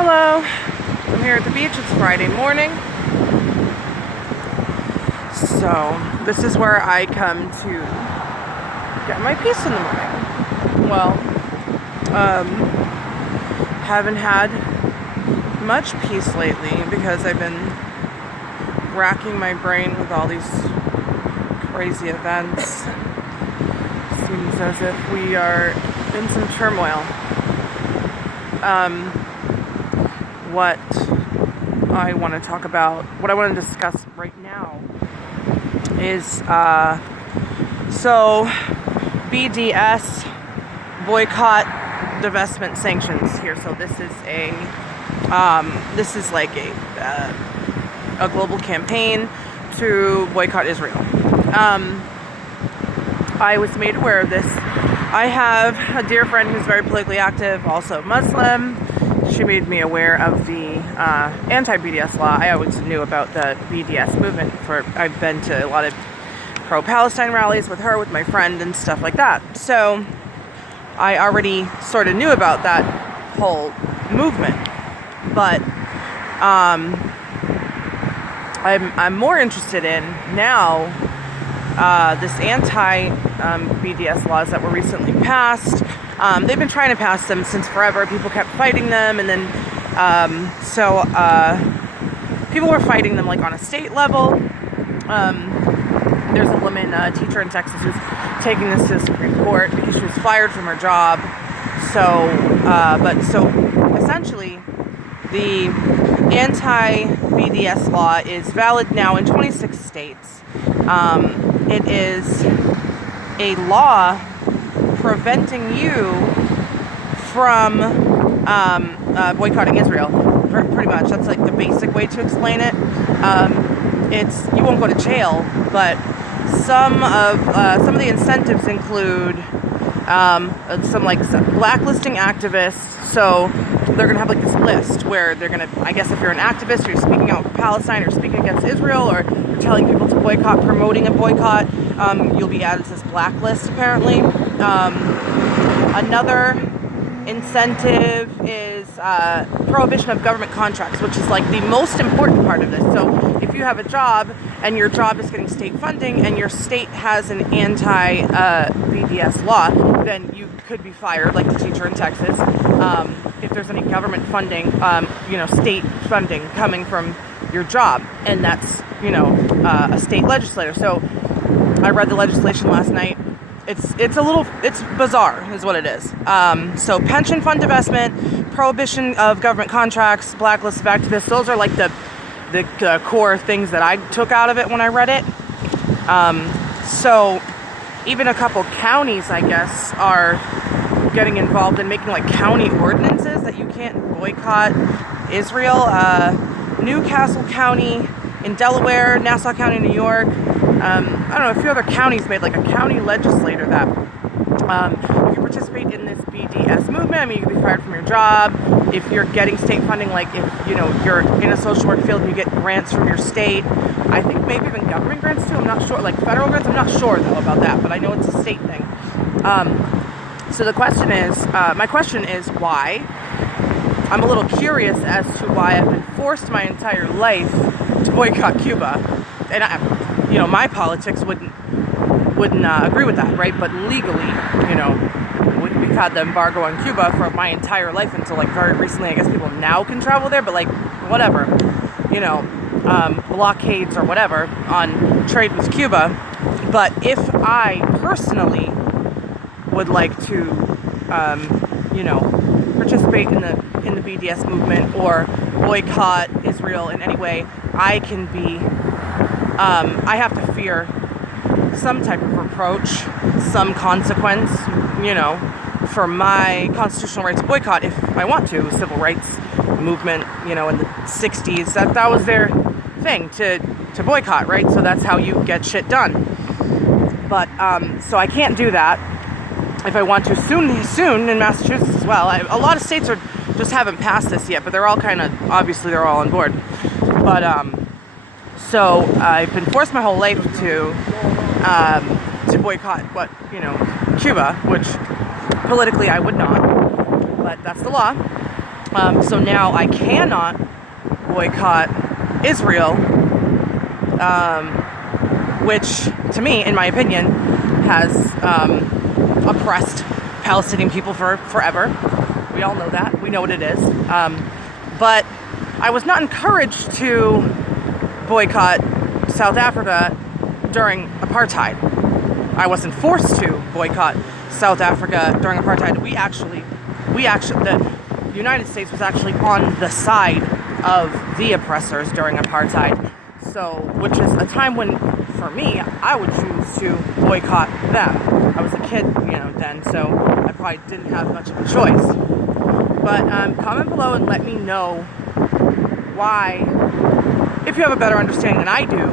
Hello, I'm here at the beach. It's Friday morning. So, this is where I come to get my peace in the morning. Well, haven't had much peace lately because I've been racking my brain with all these crazy events. Seems as if we are in some turmoil. What I want to talk about, what I want to discuss right now is, so BDS, boycott, divestment, sanctions here. So this is like a global campaign to boycott Israel. I was made aware of this. I have a dear friend who's very politically active, also Muslim. She made me aware of the anti-BDS law. I always knew about the BDS movement. I've been to a lot of pro-Palestine rallies with her, with my friend, and stuff like that. So I already sort of knew about that whole movement. But I'm more interested in now this anti-BDS laws that were recently passed. They've been trying to pass them since forever. People kept fighting them, and then people were fighting them like on a state level. There's a woman, a teacher in Texas, who's taking this to the Supreme Court because she was fired from her job. So essentially, the anti-BDS law is valid now in 26 states. It is a law preventing you from boycotting Israel. Pretty much, that's like the basic way to explain it. You won't go to jail, but some of the incentives include some blacklisting activists. So they're gonna have like this list where they're gonna, I guess, if you're an activist, or you're speaking out for Palestine, or speaking against Israel, or you're telling people to boycott, promoting a boycott, you'll be added to this blacklist apparently. Another incentive is prohibition of government contracts, which is like the most important part of this. So if you have a job and your job is getting state funding and your state has an anti-BDS law, then you could be fired, like the teacher in Texas. If there's any government funding, state funding coming from your job, and that's, a state legislator. So I read the legislation last night. It's bizarre is what it is. So pension fund divestment, prohibition of government contracts, blacklist of activists, those are like the core things that I took out of it when I read it. So even a couple counties, I guess, are getting involved in making like county ordinances that you can't boycott Israel. Newcastle County in Delaware, Nassau County in New York, I don't know, a few other counties made like a county legislator that if you participate in this BDS movement, you can be fired from your job. If you're getting state funding, like if you're in a social work field and you get grants from your state, I think maybe even government grants too, I'm not sure, like federal grants, I'm not sure though about that, but I know it's a state thing. So the question is, my question is why? I'm a little curious as to why I've been forced my entire life to boycott Cuba, and my politics wouldn't agree with that, right? But legally, we've had the embargo on Cuba for my entire life until like very recently. I guess people now can travel there, but like whatever, blockades or whatever on trade with Cuba. But if I personally would like to, participate in the BDS movement or boycott Israel in any way, I can be, I have to fear some type of reproach, some consequence, for my constitutional right to boycott if I want to. Civil rights movement, in the 60s, that was their thing, to boycott, right? So that's how you get shit done. But, so I can't do that. If I want to soon in Massachusetts as well. A lot of states just haven't passed this yet, but they're all obviously they're all on board. But, so I've been forced my whole life to boycott Cuba, which politically I would not, but that's the law. So now I cannot boycott Israel, which, to me, in my opinion, has oppressed Palestinian people for forever. We all know that. We know what it is. But I was not encouraged to boycott South Africa during apartheid. I wasn't forced to boycott South Africa during apartheid. The United States was actually on the side of the oppressors during apartheid. So, which is a time when, for me, I would choose to boycott them. I was a kid, then, so I probably didn't have much of a choice. But comment below and let me know why, if you have a better understanding than I do,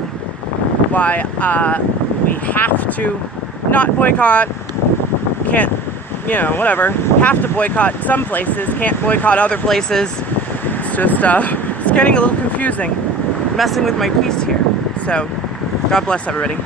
why we have to not boycott, can't, whatever, have to boycott some places, can't boycott other places. It's just, it's getting a little confusing, messing with my peace here. So, God bless everybody.